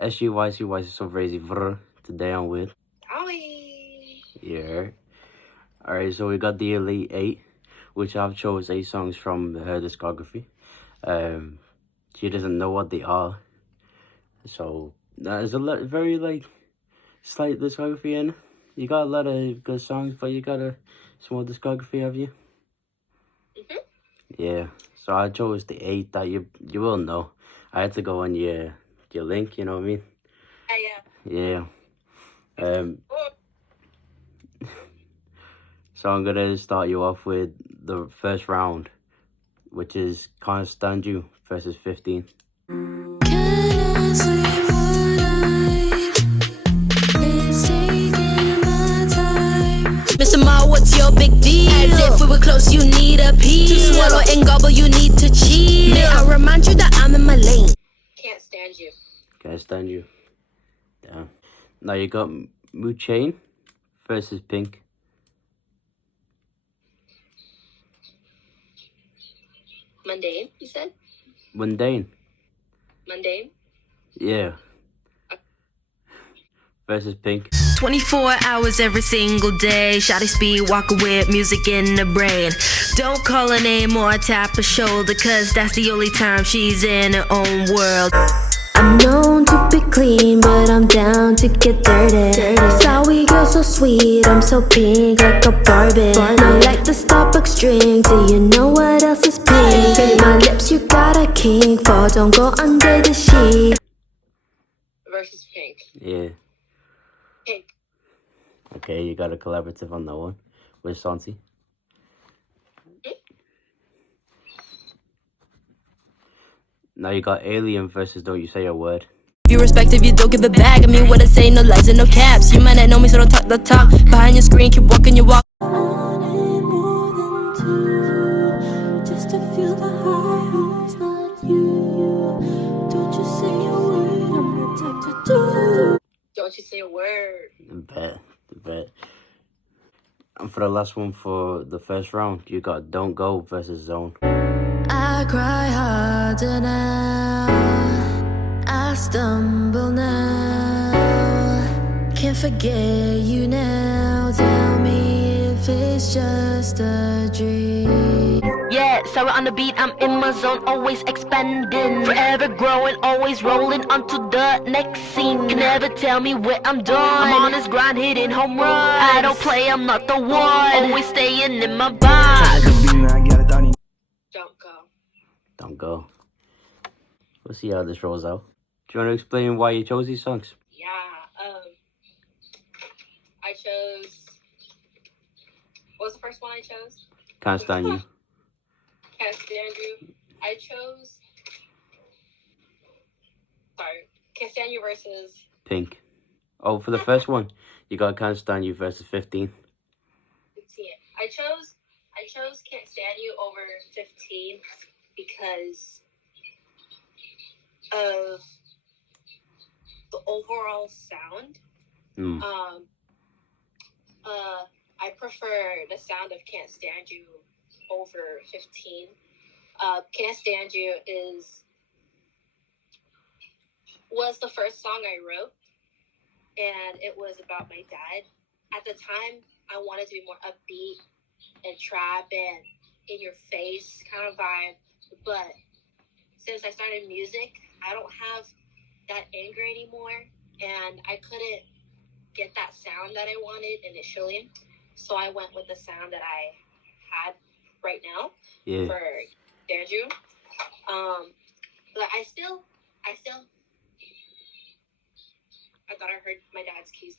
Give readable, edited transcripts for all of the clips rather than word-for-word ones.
SGYCY is so crazy. Today I'm with. Sawi. Yeah. Alright, so we got the Elite 8, which I've chose 8 songs from her discography. She doesn't know what they are. So there's a very slight discography in. You got a lot of good songs, but you got a small discography, have you? Yeah. So I chose the 8 that you will know. I had to go on your link, you know what I mean? Yeah. Yeah. So I'm gonna start you off with the first round, which is Can't Stand You versus 15. Mr. Ma, what's your big deal? As if we were close, you need a peel. To swallow and gobble, you need to chill. May I remind you that I'm in my lane. Can't Stand You. Can't Stand You. Yeah. Now you got Mood Chain versus Pink. Mundane, you said? Mundane. Mundane? Yeah. Versus Pink. 24 hours every single day. Shawty speed, walk with music in the brain. Don't call her name or tap her shoulder, cause that's the only time she's in her own world. I'm known to be clean, but I'm down to get dirty. Sawi girl so sweet, I'm so pink like a Barbie. Not like the Starbucks drink, do you know what else is pink? Say my lips you got a king for, don't go under the sheet. Versus Pink. Yeah. Pink. Okay, you got a collaborative on that one with Santi. Now you got Alien versus Don't You Say a Word. You respect if you don't give it back. I mean what I say, no lies and no caps. You might not know me, so don't talk the talk. Behind your screen, keep walking your walk. Just to feel the high, who's not you? Don't you say a word, I'm the type to do. Don't you say a word. Bet. And for the last one for the first round, you got Don't Go versus Zone. I cry harder now, I stumble now, can't forget you now. Tell me if it's just a dream. Yeah, Sawi on the beat, I'm in my zone, always expanding, forever growing, always rolling onto the next scene. Can never tell me where I'm done, I'm on this grind hitting home runs. I don't play, I'm not the one, always staying in my box. Don't go. Don't Go. We'll see how this rolls out. Do you want to explain why you chose these songs? Yeah. I chose. What was the first one I chose? Can't Stand You. Can't Stand You. I chose. Sorry. Can't Stand You versus. Pink. Oh, for the first one, you got Can't Stand You versus 15. 15. I chose Can't Stand You over 15 because of the overall sound. I prefer the sound of Can't Stand You over 15. Can't Stand You was the first song I wrote, and it was about my dad. At the time, I wanted to be more upbeat and trap and in your face kind of vibe, but since I started music, I don't have that anger anymore, and I couldn't get that sound that I wanted initially, so I went with the sound that I had right now for Stand You. But I thought I heard my dad's keys.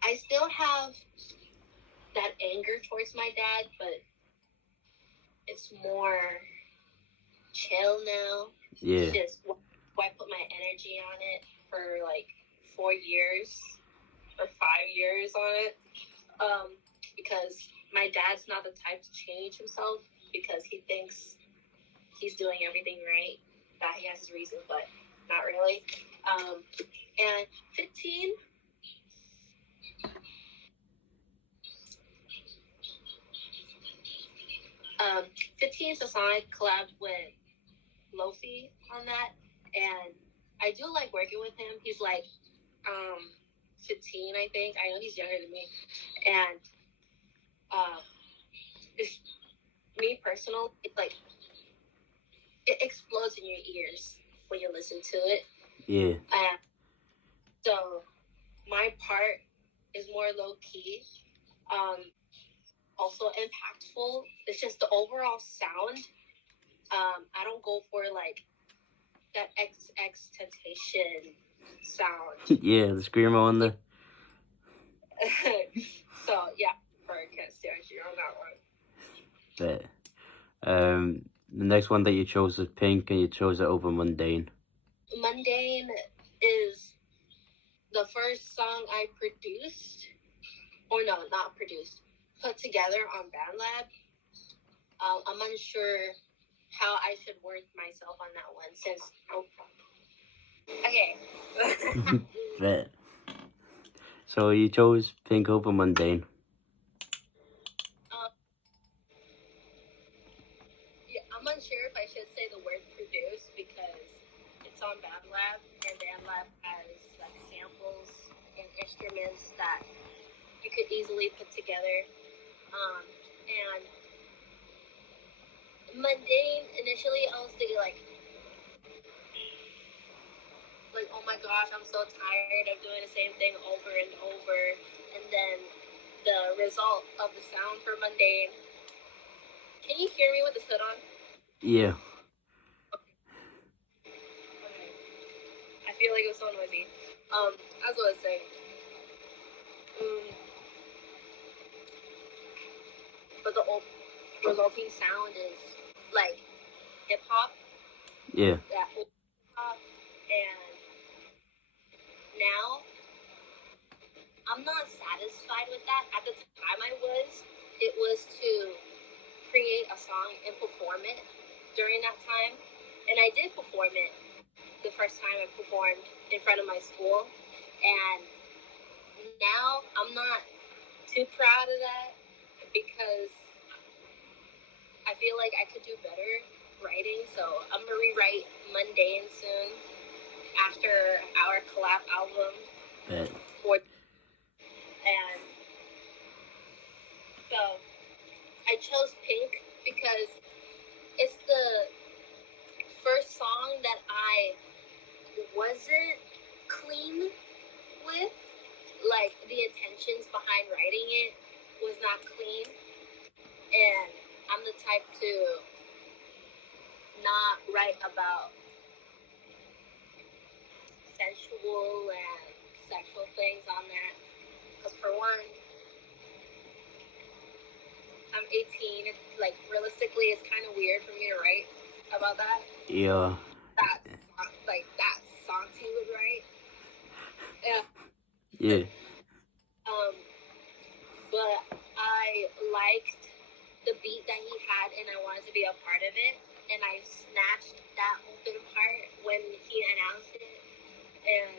I still have that anger towards my dad, but it's more chill now. Yeah. It's just why put my energy on it for like 4 years or 5 years on it. Because my dad's not the type to change himself because he thinks he's doing everything right. That he has his reasons, but not really. And 15. 15 is a song I collabed with Lofi on that, And I do like working with him. He's like 15, I think. I know he's younger than me. And it's, me personal, it's like it explodes in your ears when you listen to it. Yeah. And so my part is more low key, also impactful. It's just the overall sound. I don't go for like that XX Temptation sound. Yeah, the screamo on the. So yeah, I can't stand you on that one. But the next one that you chose was Pink, and you chose it over Mundane. Mundane is the first song I produced, or no, not produced, put together on BandLab. I'm unsure how I should word myself on that one since. Okay. But so you chose Pink over Mundane. Yeah, I'm unsure if I should say the word produce because it's on BandLab, and BandLab has like samples and instruments that you could easily put together. And Mundane, initially I was thinking like, oh my gosh, I'm so tired of doing the same thing over and over. And then the result of the sound for Mundane. Can you hear me with this hood on? Yeah. Okay. I feel like it was so noisy. As I was saying. But the resulting sound is like hip hop. Yeah. That hip hop. And now I'm not satisfied with that. At the time it was to create a song and perform it during that time. And I did perform it the first time I performed in front of my school. And now I'm not too proud of that because I feel like I could do better writing. So I'm going to rewrite Mundane soon after our collab album. But And so I chose Pink because it's the first song that I wasn't clean with. Like, the intentions behind writing it was not clean. And I'm the type to not write about sensual and sexual things on there. Because for one, I'm 18. Like, realistically, it's kind of weird for me to write about that. yeah. That Santi would write. Yeah. Yeah. But I liked the beat that he had, and I wanted to be a part of it. And I snatched that open part when he announced it. And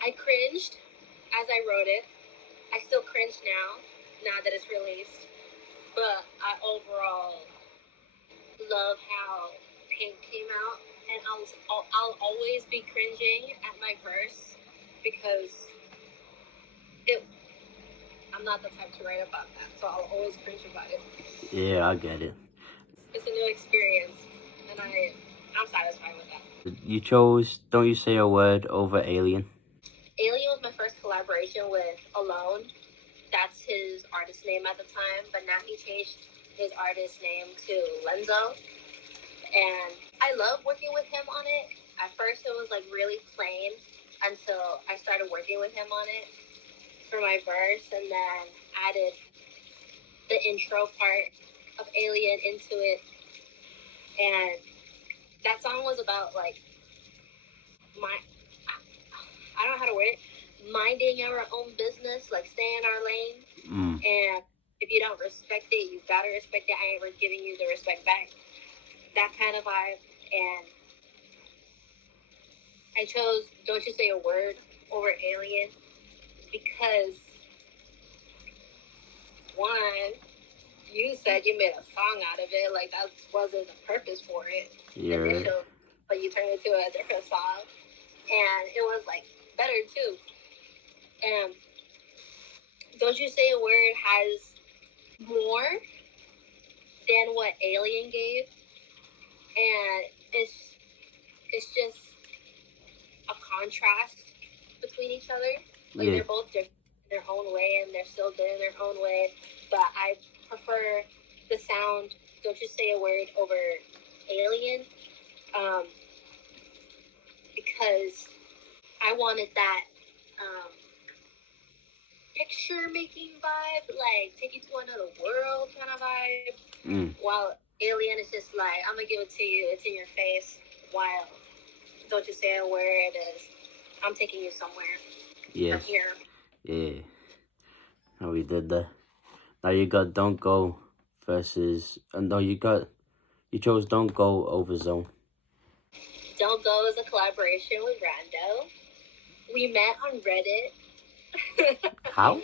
I cringed as I wrote it. I still cringe now that it's released. But I overall love how Pink came out. And I'll always be cringing at my verse because I'm not the type to write about that, so I'll always cringe about it. Yeah, I get it. It's a new experience, and I'm satisfied with that. You chose Don't You Say a Word over Alien. Alien was my first collaboration with Alone. That's his artist name at the time, but now he changed his artist name to Lenzo. And I love working with him on it. At first it was like really plain until I started working with him on it for my verse, and then added the intro part of Alien into it. And that song was about like I don't know how to word it, minding our own business, like stay in our lane. And if you don't respect it, you gotta respect it. I ain't giving you the respect back. That kind of vibe. And I chose Don't You Say a Word over Alien because one, you said you made a song out of it. Like, that wasn't the purpose for it. Yeah. but you turned it to a different song, and it was like better too. And Don't You Say a Word has more than what Alien gave, and it's just a contrast between each other. Like they're both different in their own way, and they're still good in their own way. But I prefer the sound Don't You Say a Word over Alien, because I wanted that picture making vibe, like take you to another world kind of vibe. While Alien is just like, I'm gonna give it to you, it's in your face. While Don't You Say a Word is, I'm taking you somewhere. Yes. From here. Yeah. How we did that. Now you got Don't Go versus. No, you chose Don't Go over Zone. Don't Go is a collaboration with Rando. We met on Reddit. How?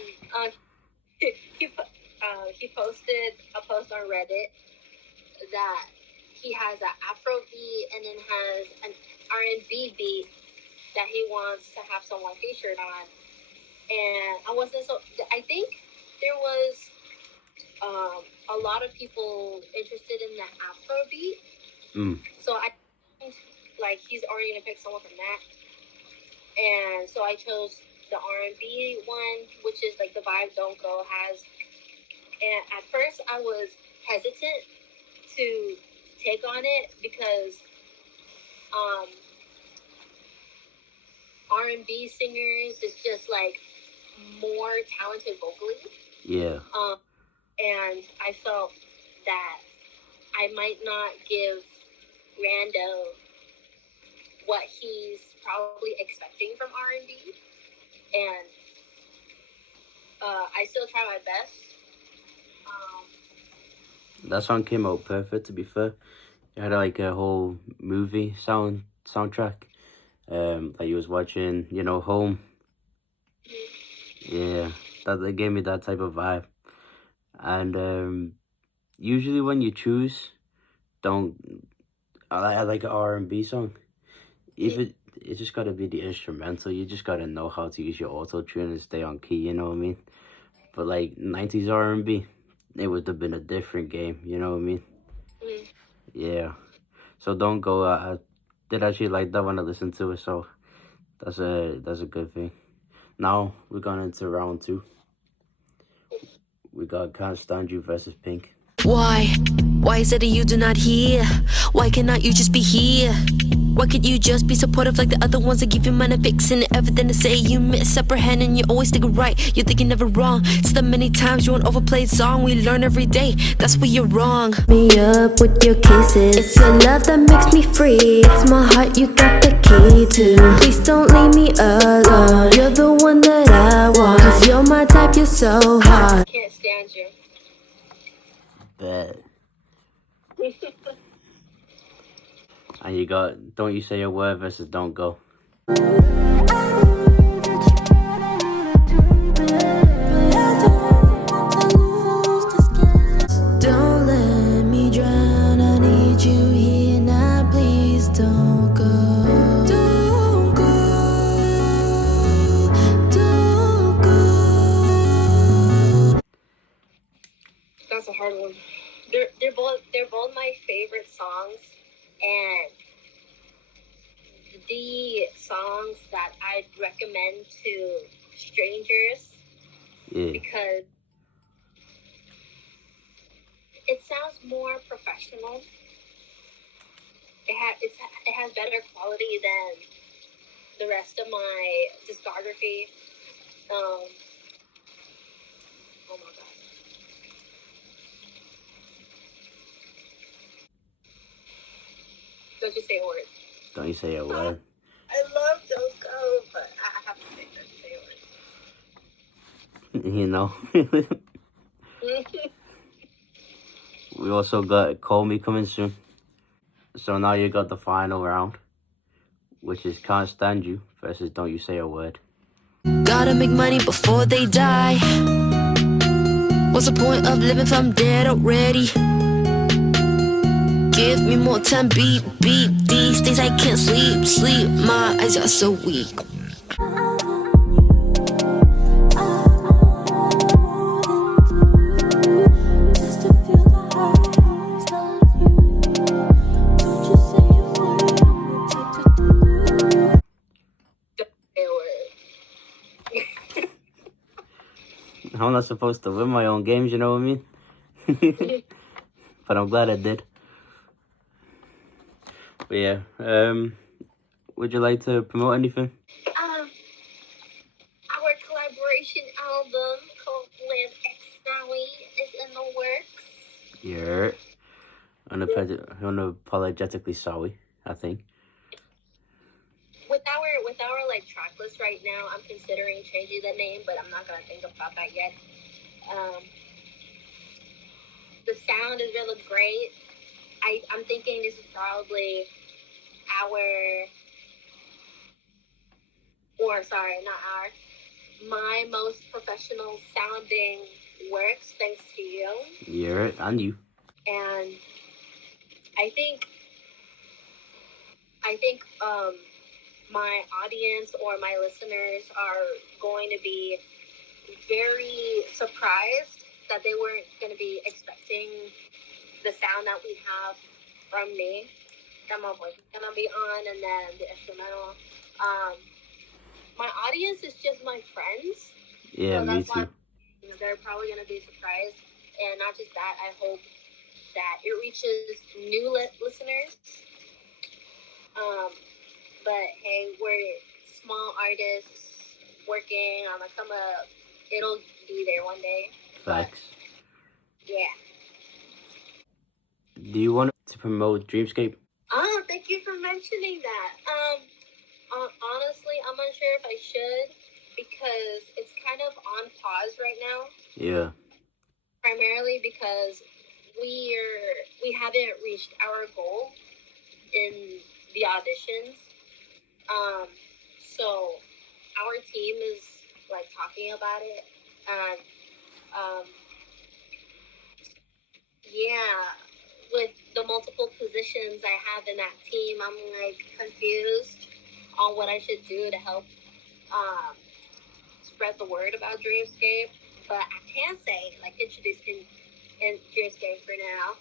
He posted a post on Reddit that he has an Afro beat and then has an R&B beat that he wants to have someone featured on. And I think there was a lot of people interested in the Afro beat. So I think like he's already gonna pick someone from that. And so I chose the R&B one, which is like the vibe Don't Go has. And at first I was hesitant to take on it because R&B singers is just like more talented vocally. Yeah. And I felt that I might not give Rando what he's probably expecting from R&B, and I still try my best. That song came out perfect, to be fair. It had like a whole movie soundtrack. That you was watching, home. Yeah, that gave me that type of vibe. And usually when you choose, I like an R&B song. Even it just gotta be the instrumental. You just gotta know how to use your auto tune and stay on key. You know what I mean? But like 90s R&B, it would have been a different game. You know what I mean? Yeah. So Don't Go. I did actually like that when I listened to it. So that's a good thing. Now we're going into round 2. We got Can't Stand You versus Pink. Why? Why is it that you do not hear? Why cannot you just be here? Why can't you just be supportive like the other ones that give you money fixing everything to say? You misapprehend and you always think right. You think you're never wrong. So the many times you an overplayed song we learn every day. That's where you're wrong. Me up with your kisses. It's your love that makes me free. It's my heart you got the key to. Please don't leave me alone. You're the one that I want. 'Cause you're my type, you're so hot. Can't stand you. Bet. And you got Don't You Say a Word versus Don't Go. Don't let me drown, I need you here now, please don't go. Don't go, don't go. That's a hard one. They're both my favorite songs, and the songs that I'd recommend to strangers. Yeah. Because it sounds more professional. It has better quality than the rest of my discography. Oh my god. Don't You Say a Word. Don't You Say a Word. I love Don't Go, but I have to say Don't You Say a Word. You know. We also got Call Me coming soon. So now you got the final round, which is Can't Stand You versus Don't You Say a Word. Gotta make money before they die. What's the point of living if I'm dead already? Give me more time, beep, beep, D. These days I can't sleep, my eyes are so weak. I'm not supposed to win my own games, you know what I mean? But I'm glad I did. But yeah, would you like to promote anything? Our collaboration album, Coldlimb'S Sawi, is in the works. Yeah. Unapologetically sorry, I think. With our like track list right now, I'm considering changing the name, but I'm not gonna think about that yet. The sound is really great. I'm thinking this is probably my most professional sounding works, thanks to you. Yeah, and you. And I think my audience or my listeners are going to be very surprised that they weren't going to be expecting the sound that we have from me. That my voice is going to be on, and then the instrumental. My audience is just my friends. Yeah, so me that's too. Why they're probably going to be surprised. And not just that, I hope that it reaches new listeners. But hey, we're small artists working on a come up. It'll be there one day. Facts. But, yeah. Do you want to promote Dreamscape? Thank you for mentioning that. Honestly, I'm unsure if I should because it's kind of on pause right now. Yeah. Primarily because we haven't reached our goal in the auditions. So our team is like talking about it, and yeah, with the multiple positions I have in that team, I'm like confused on what I should do to help spread the word about Dreamscape. But I can say, like, introducing Dreamscape for now.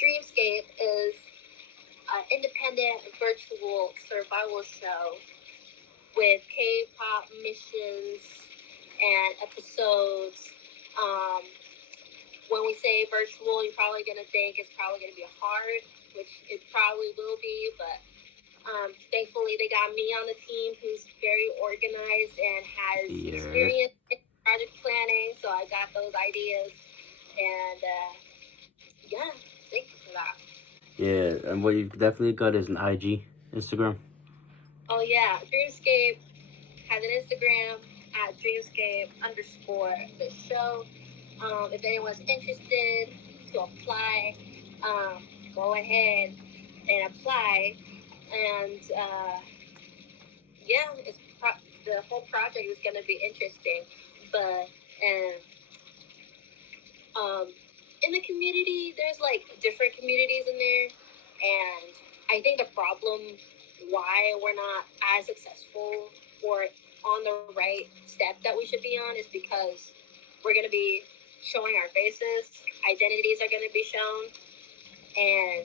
Dreamscape is an independent virtual survival show with K-pop missions and episodes. When we say virtual, you're probably going to think it's probably going to be hard, which it probably will be, but thankfully they got me on the team who's very organized and has experience in project planning, so I got those ideas, and yeah, thank you for that. Yeah, and what you've definitely got is an Instagram. Oh yeah, Dreamscape has an Instagram at Dreamscape_the show. If anyone's interested to apply, go ahead and apply. And yeah, the whole project is going to be interesting. But in the community, there's like different communities in there, and I think the problem why we're not as successful or on the right step that we should be on is because we're going to be showing our faces, identities are going to be shown, and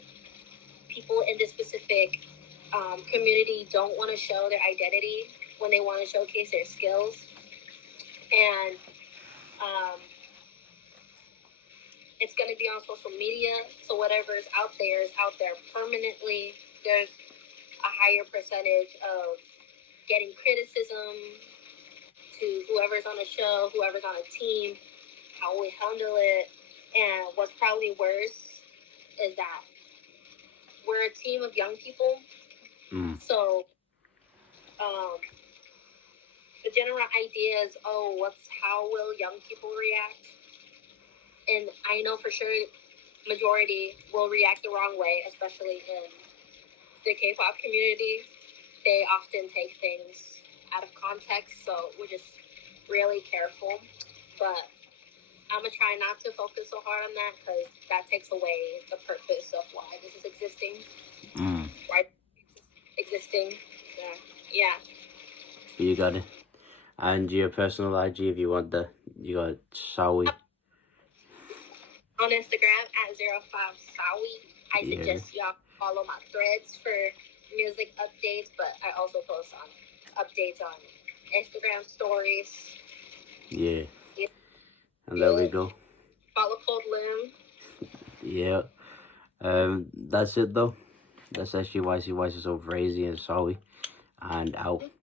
people in this specific community don't want to show their identity when they want to showcase their skills. And it's going to be on social media, so whatever is out there permanently. There's a higher percentage of getting criticism to whoever's on a show, whoever's on a team, how we handle it. And what's probably worse is that we're a team of young people. So the general idea is, how will young people react? And I know for sure majority will react the wrong way, especially in the K-pop community. They often take things out of context, so we're just really careful. But I'm going to try not to focus so hard on that because that takes away the purpose of why this is existing. posting. Yeah. You got it. And your personal IG, if you want that, you got Sawi. On Instagram at 05Sawi. I Yeah. suggest y'all follow my threads for music updates, but I also post on updates on Instagram stories. Yeah. And there we go. Follow Coldlimb'S. Yeah. That's it though. That's actually YC so crazy and Sawi. And out.